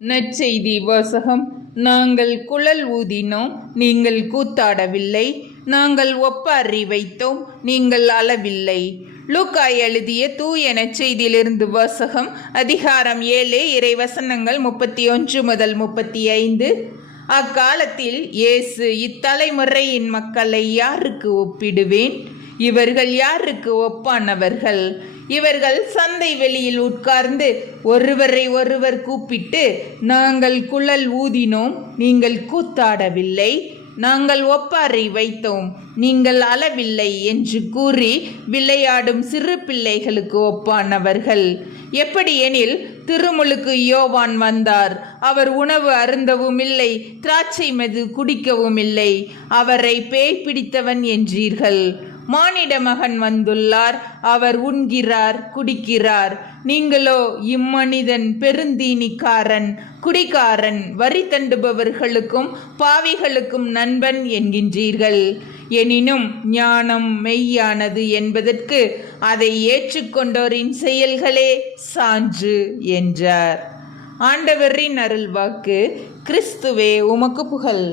நற்செய்தி வாசகம். நாங்கள் குழல் ஊதினோம், நீங்கள் கூத்தாடவில்லை. நாங்கள் ஒப்பாரி வைத்தோம், நீங்கள் அளவில்லை. லூக்கா எழுதிய தூய நற்செய்தியிலிருந்து வாசகம். அதிகாரம் 7, இறைவசனங்கள் 31 முதல் 35. அக்காலத்தில் இயேசு, இத்தலைமுறையின் மக்களை யாருக்கு ஒப்பிடுவேன்? இவர்கள் யாருக்கு ஒப்பானவர்கள்? இவர்கள் சந்தை வெளியில் உட்கார்ந்து ஒருவரை ஒருவர் கூப்பிட்டு, நாங்கள் குழல் ஊதினோம், நீங்கள் கூத்தாடவில்லை. நாங்கள் ஒப்பாரி வைத்தோம், நீங்கள் அளவில்லை என்று கூறி விளையாடும் சிறு பிள்ளைகளுக்கு ஒப்பானவர்கள். எப்படியெனில், திருமுழுக்கு யோவான் வந்தார். அவர் உணவு அருந்தவும் இல்லை, திராட்சை மது குடிக்கவும் இல்லை. அவரை பேய் பிடித்தவன் என்றீர்கள். மானிட மகன் வந்துள்ளார், அவர் உண்கிறார், குடிக்கிறார். நீங்களோ இம்மனிதன் பெருந்தீனிக்காரன், குடிகாரன், வரி தண்டுபவர்களுக்கும் பாவிகளுக்கும் நண்பன் என்கின்றீர்கள். எனினும் ஞானம் மெய்யானது என்பதற்கு அதை ஏற்றுக்கொண்டோரின் செயல்களே சான்று என்றார். ஆண்டவரின் அருள்வாக்கு. கிறிஸ்துவே உமக்கு புகழ்.